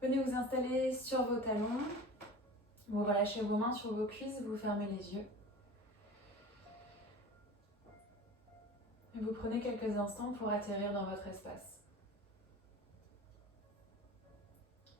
Venez vous installer sur vos talons. Vous relâchez vos mains sur vos cuisses, vous fermez les yeux. Et vous prenez quelques instants pour atterrir dans votre espace.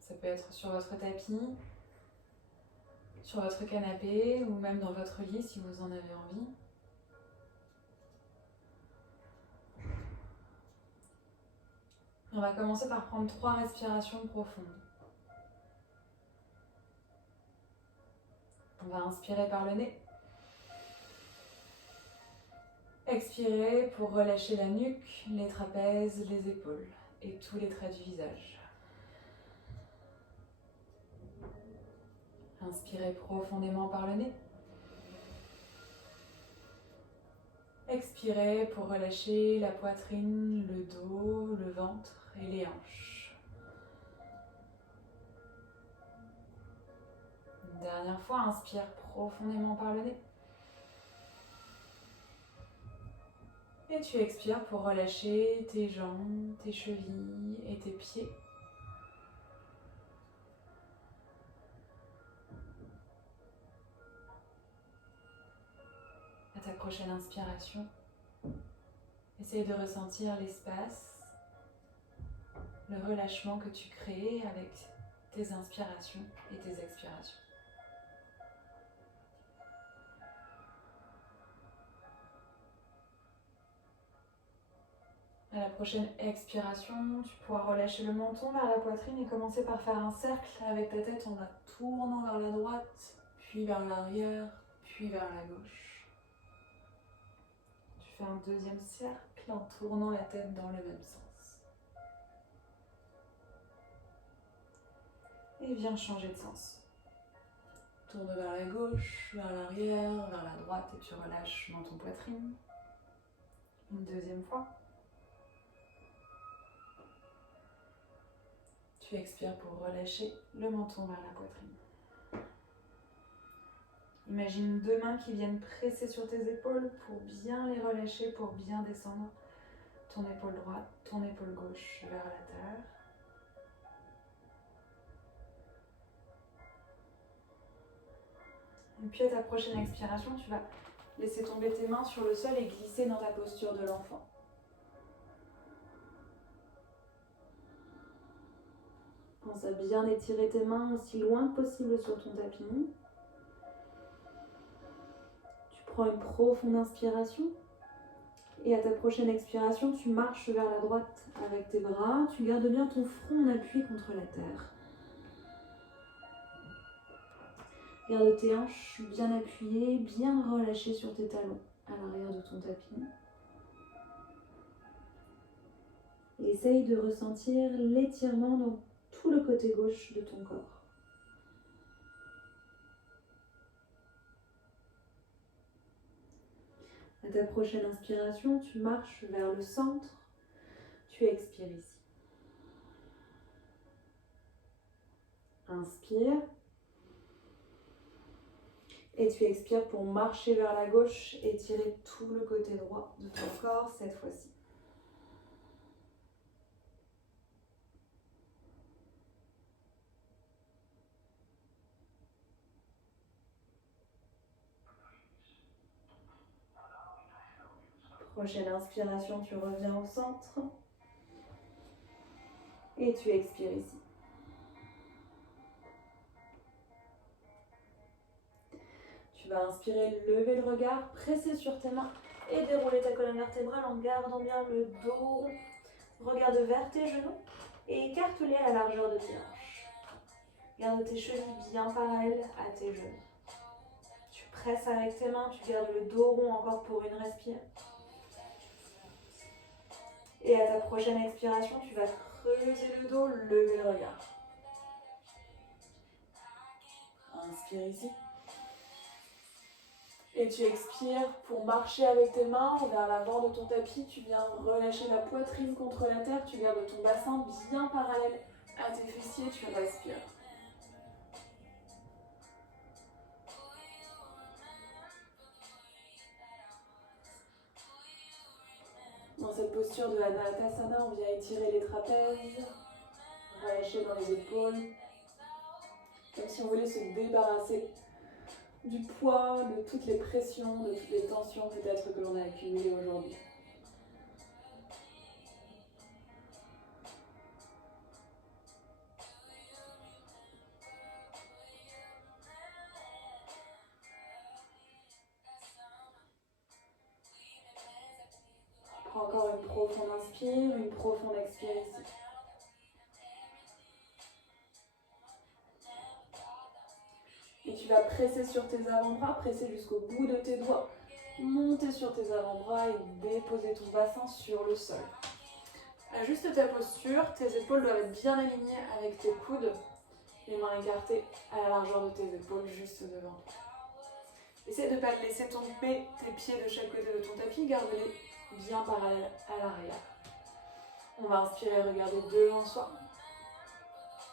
Ça peut être sur votre tapis, sur votre canapé ou même dans votre lit si vous en avez envie. On va commencer par prendre 3 respirations profondes. On va inspirer par le nez. Expirez pour relâcher la nuque, les trapèzes, les épaules et tous les traits du visage. Inspirez profondément par le nez. Expirez pour relâcher la poitrine, le dos, le ventre et les hanches. Une dernière fois, inspire profondément par le nez. Et tu expires pour relâcher tes jambes, tes chevilles et tes pieds. À ta prochaine inspiration, essaye de ressentir l'espace, le relâchement que tu crées avec tes inspirations et tes expirations. À la prochaine expiration, tu pourras relâcher le menton vers la poitrine et commencer par faire un cercle avec ta tête en la tournant vers la droite, puis vers l'arrière, puis vers la gauche. Tu fais un deuxième cercle en tournant la tête dans le même sens. Et viens changer de sens. Tourne vers la gauche, vers l'arrière, vers la droite et tu relâches menton poitrine. Une deuxième fois. Tu expires pour relâcher le menton vers la poitrine. Imagine 2 mains qui viennent presser sur tes épaules pour bien les relâcher, pour bien descendre ton épaule droite, ton épaule gauche vers la terre. Et puis à ta prochaine expiration, tu vas laisser tomber tes mains sur le sol et glisser dans ta posture de l'enfant. Pense à bien étirer tes mains aussi loin que possible sur ton tapis. Tu prends une profonde inspiration et à ta prochaine expiration, tu marches vers la droite avec tes bras. Tu gardes bien ton front en appui contre la terre. Garde tes hanches bien appuyées, bien relâchées sur tes talons à l'arrière de ton tapis. Et essaye de ressentir l'étirement dans tout le côté gauche de ton corps. À ta prochaine inspiration, tu marches vers le centre. Tu expires ici. Inspire. Et tu expires pour marcher vers la gauche et tirer tout le côté droit de ton corps cette fois-ci. Prochaine inspiration, tu reviens au centre. Et tu expires ici. Tu vas inspirer, lever le regard, presser sur tes mains et dérouler ta colonne vertébrale en gardant bien le dos rond. Regarde vers tes genoux et écarte-les à la largeur de tes hanches. Garde tes chevilles bien parallèles à tes genoux. Tu presses avec tes mains, tu gardes le dos rond encore pour une respire. Et à ta prochaine expiration, tu vas creuser le dos, lever le regard. Inspire ici. Et tu expires pour marcher avec tes mains vers l'avant de ton tapis. Tu viens relâcher la poitrine contre la terre. Tu gardes ton bassin bien parallèle à tes fessiers. Tu respires. Dans cette posture de Anatasana, on vient étirer les trapèzes, relâcher relâcher dans les épaules. Comme si on voulait se débarrasser du poids, de toutes les pressions, de toutes les tensions peut-être que l'on a accumulées aujourd'hui. Prends encore une profonde inspire, une profonde expire ici. Et tu vas presser sur tes avant-bras, presser jusqu'au bout de tes doigts, monter sur tes avant-bras et déposer ton bassin sur le sol. Ajuste ta posture, tes épaules doivent être bien alignées avec tes coudes, les mains écartées à la largeur de tes épaules juste devant toi. Essaie de ne pas laisser tomber tes pieds de chaque côté de ton tapis, garde-les bien parallèles à l'arrière. On va inspirer, regarder devant soi.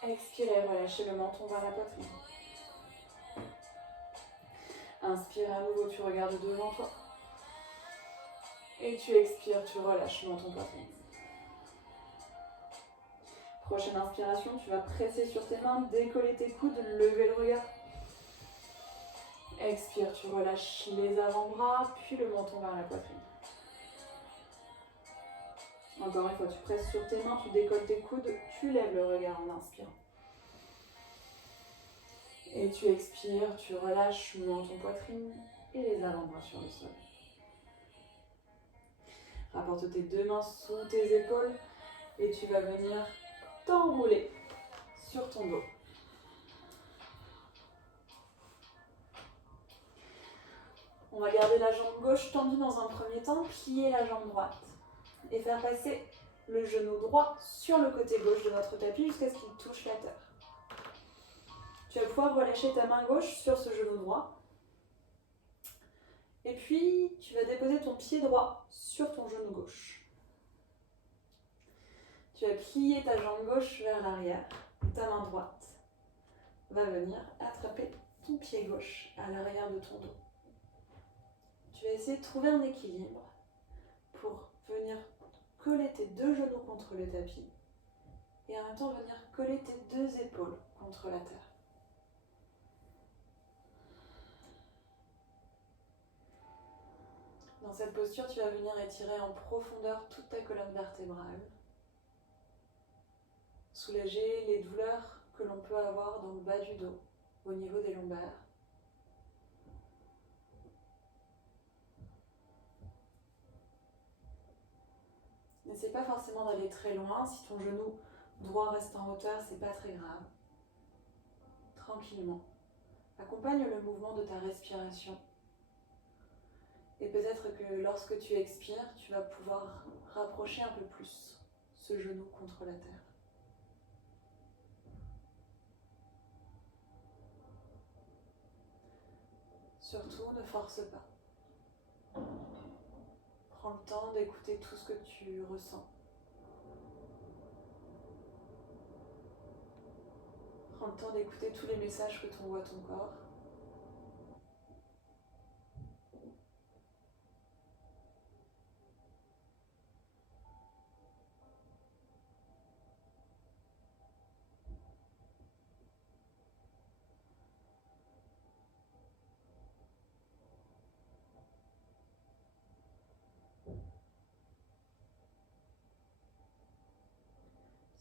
Expirer, relâcher le menton vers la poitrine. Inspire à nouveau, tu regardes devant toi. Et tu expires, tu relâches menton poitrine. Prochaine inspiration, tu vas presser sur tes mains, décoller tes coudes, lever le regard. Expire, tu relâches les avant-bras, puis le menton vers la poitrine. Encore une fois, tu presses sur tes mains, tu décolles tes coudes, tu lèves le regard en inspirant. Et tu expires, tu relâches menton poitrine et les avant-bras sur le sol. Rapporte tes deux mains sous tes épaules et tu vas venir t'enrouler sur ton dos. On va garder la jambe gauche tendue dans un premier temps, plier la jambe droite et faire passer le genou droit sur le côté gauche de notre tapis jusqu'à ce qu'il touche la terre. Tu vas pouvoir relâcher ta main gauche sur ce genou droit. Et puis, tu vas déposer ton pied droit sur ton genou gauche. Tu vas plier ta jambe gauche vers l'arrière. Ta main droite va venir attraper ton pied gauche à l'arrière de ton dos. Tu vas essayer de trouver un équilibre pour venir coller tes deux genoux contre le tapis et en même temps venir coller tes deux épaules contre la terre. Dans cette posture, tu vas venir étirer en profondeur toute ta colonne vertébrale. Soulager les douleurs que l'on peut avoir dans le bas du dos, au niveau des lombaires. N'essaie pas forcément d'aller très loin. Si ton genou droit reste en hauteur, c'est pas très grave. Tranquillement. Accompagne le mouvement de ta respiration. Et peut-être que lorsque tu expires, tu vas pouvoir rapprocher un peu plus ce genou contre la terre. Surtout, ne force pas. Prends le temps d'écouter tout ce que tu ressens. Prends le temps d'écouter tous les messages que t'envoie ton corps.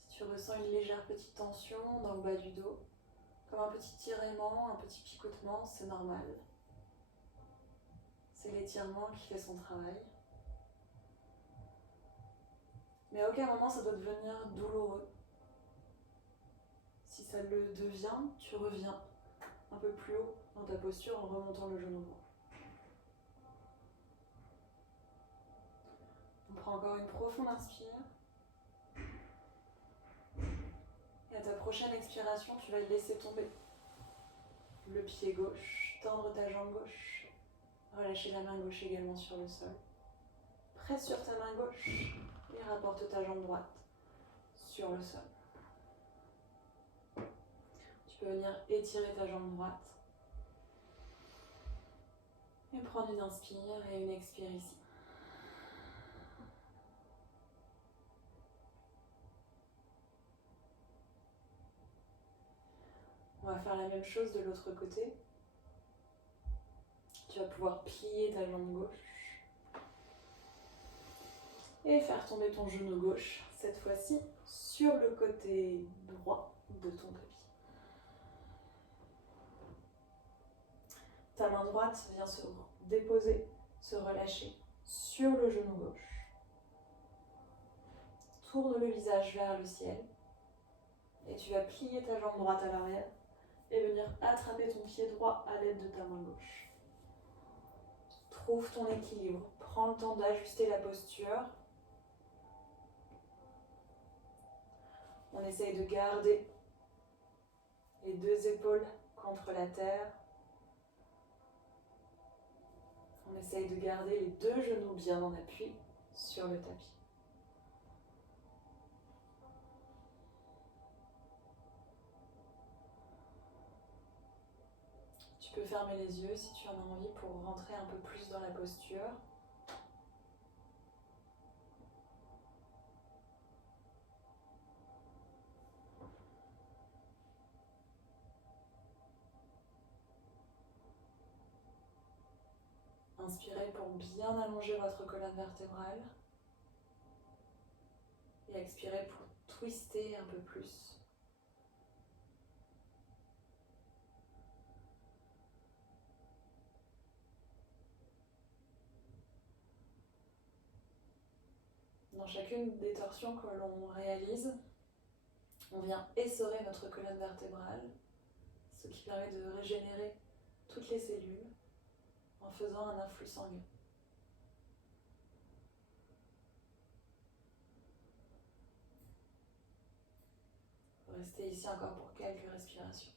Si tu ressens une légère petite tension dans le bas du dos, comme un petit tiraillement, un petit picotement, c'est normal. C'est l'étirement qui fait son travail. Mais à aucun moment ça doit devenir douloureux. Si ça le devient, tu reviens un peu plus haut dans ta posture en remontant le genou droit. On prend encore une profonde inspire. Et à ta prochaine expiration, tu vas laisser tomber le pied gauche, tendre ta jambe gauche, relâcher la main gauche également sur le sol. Presse sur ta main gauche et rapporte ta jambe droite sur le sol. Tu peux venir étirer ta jambe droite et prendre une inspire et une expire ici. va faire la même chose de l'autre côté. Tu vas pouvoir plier ta jambe gauche et faire tomber ton genou gauche, cette fois-ci sur le côté droit de ton tapis. Ta main droite vient se déposer, se relâcher sur le genou gauche. Tourne le visage vers le ciel et tu vas plier ta jambe droite à l'arrière et venir attraper ton pied droit à l'aide de ta main gauche. Trouve ton équilibre, prends le temps d'ajuster la posture. On essaye de garder les deux épaules contre la terre. On essaye de garder les deux genoux bien en appui sur le tapis. Tu peux fermer les yeux si tu en as envie pour rentrer un peu plus dans la posture. Inspirez pour bien allonger votre colonne vertébrale. Et expirez pour twister un peu plus. Dans chacune des torsions que l'on réalise, on vient essorer notre colonne vertébrale, ce qui permet de régénérer toutes les cellules en faisant un influx sanguin. Restez ici encore pour quelques respirations.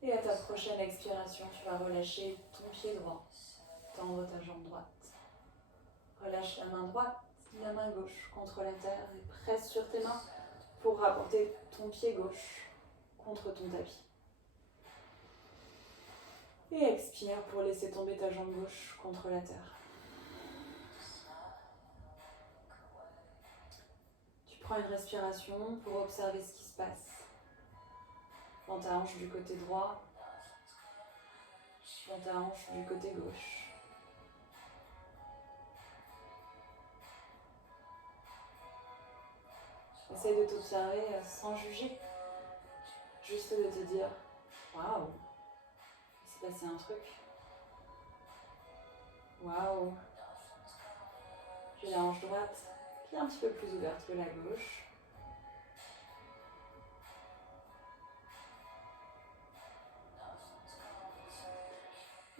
Et à ta prochaine expiration, tu vas relâcher ton pied droit, tendre ta jambe droite. Relâche la main droite, la main gauche contre la terre et presse sur tes mains pour rapporter ton pied gauche contre ton tapis. Et expire pour laisser tomber ta jambe gauche contre la terre. Tu prends une respiration pour observer ce qui se passe dans ta hanche du côté droit, dans ta hanche du côté gauche. Essaye de t'observer sans juger, juste de te dire « Waouh, il s'est passé un truc. Waouh, j'ai la hanche droite qui est un petit peu plus ouverte que la gauche. »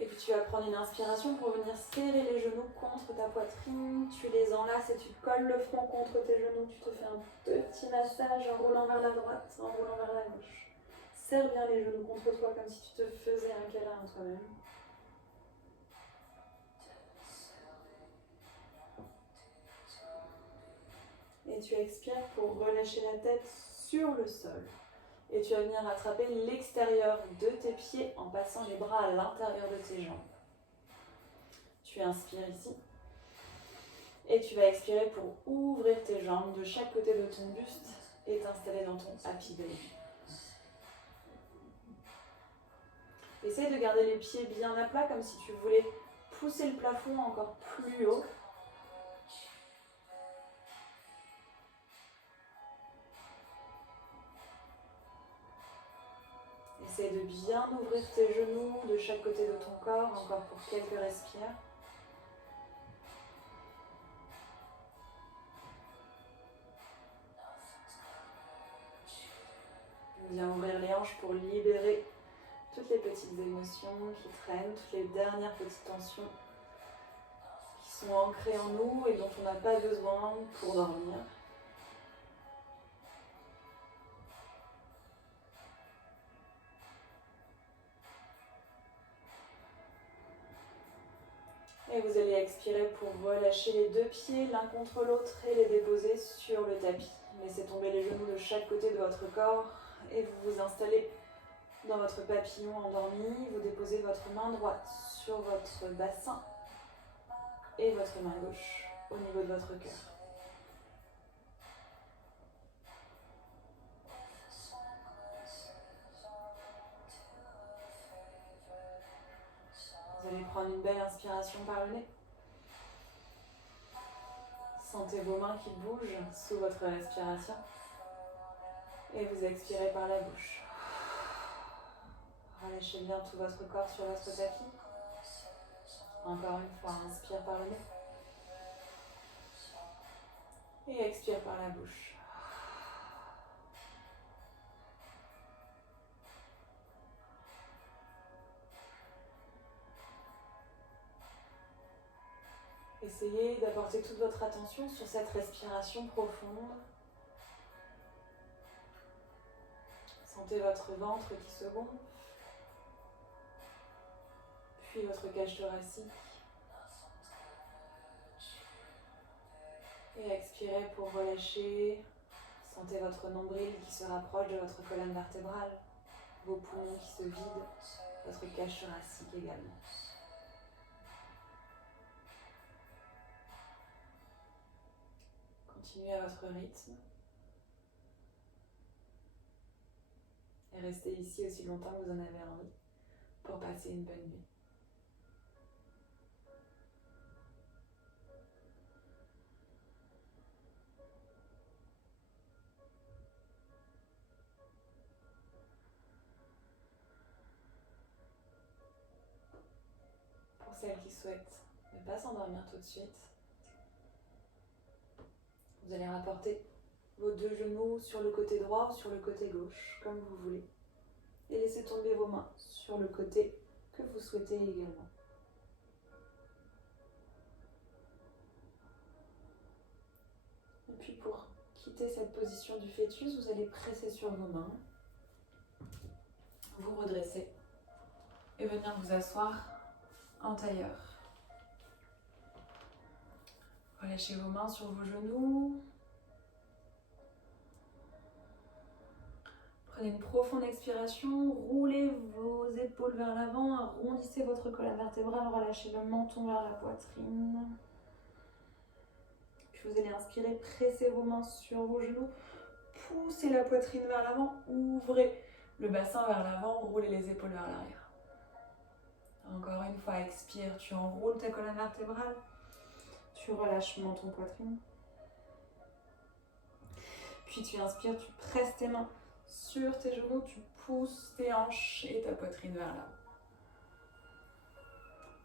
Et puis tu vas prendre une inspiration pour venir serrer les genoux contre ta poitrine. Tu les enlaces et tu colles le front contre tes genoux. Tu te fais un petit massage en roulant vers la droite, en roulant vers la gauche. Serre bien les genoux contre toi comme si tu te faisais un câlin à toi-même. Et tu expires pour relâcher la tête sur le sol. Et tu vas venir attraper l'extérieur de tes pieds en passant les bras à l'intérieur de tes jambes. Tu inspires ici. Et tu vas expirer pour ouvrir tes jambes de chaque côté de ton buste et t'installer dans ton Happy Baby. Essaye de garder les pieds bien à plat comme si tu voulais pousser le plafond encore plus haut. Essaye de bien ouvrir tes genoux de chaque côté de ton corps, encore pour quelques respires. Viens ouvrir les hanches pour libérer toutes les petites émotions qui traînent, toutes les dernières petites tensions qui sont ancrées en nous et dont on n'a pas besoin pour dormir. Et vous allez expirer pour relâcher les deux pieds l'un contre l'autre et les déposer sur le tapis. Laissez tomber les genoux de chaque côté de votre corps et vous vous installez Dans votre papillon endormi, vous déposez votre main droite sur votre bassin et votre main gauche au niveau de votre cœur. Vous allez prendre une belle inspiration par le nez. Sentez vos mains qui bougent sous votre respiration. Et vous expirez par la bouche. Relâchez bien tout votre corps sur votre tapis. Encore une fois, inspire par le nez. Et expire par la bouche. Essayez d'apporter toute votre attention sur cette respiration profonde. Sentez votre ventre qui se gonfle, puis votre cage thoracique. Et expirez pour relâcher. Sentez votre nombril qui se rapproche de votre colonne vertébrale, vos poumons qui se vident, votre cage thoracique également. Continuez à votre rythme. Et restez ici aussi longtemps que vous en avez envie pour passer une bonne nuit. Pour celles qui souhaitent ne pas s'endormir tout de suite, vous allez rapporter vos deux genoux sur le côté droit ou sur le côté gauche, comme vous voulez. Et laissez tomber vos mains sur le côté que vous souhaitez également. Et puis pour quitter cette position du fœtus, vous allez presser sur vos mains, vous redresser et venir vous asseoir en tailleur. Relâchez vos mains sur vos genoux. Prenez une profonde expiration, roulez vos épaules vers l'avant, arrondissez votre colonne vertébrale, relâchez le menton vers la poitrine. Puis vous allez inspirer, pressez vos mains sur vos genoux, poussez la poitrine vers l'avant, ouvrez le bassin vers l'avant, roulez les épaules vers l'arrière. Encore une fois, expire, tu enroules ta colonne vertébrale, tu relâches menton, poitrine. Puis tu inspires, tu presses tes mains sur tes genoux, tu pousses tes hanches et ta poitrine vers l'avant.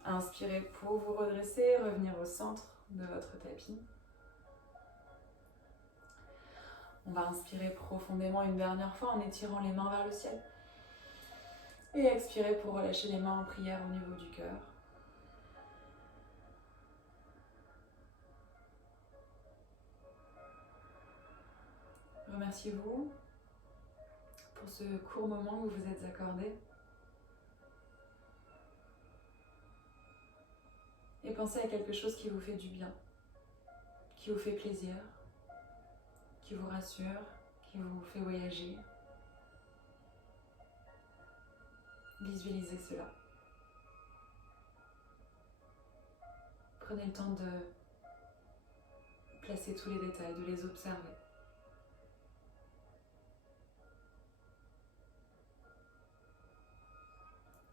Inspirez pour vous redresser, revenir au centre de votre tapis. On va inspirer profondément une dernière fois en étirant les mains vers le ciel. Et expirez pour relâcher les mains en prière au niveau du cœur. Remerciez-vous pour ce court moment que vous vous êtes accordé. Et pensez à quelque chose qui vous fait du bien, qui vous fait plaisir, qui vous rassure, qui vous fait voyager. Visualisez cela. Prenez le temps de placer tous les détails, de les observer.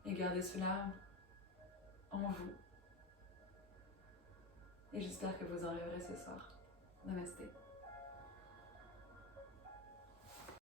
Et gardez cela en vous. Et j'espère que vous en rêverez ce soir. Namasté.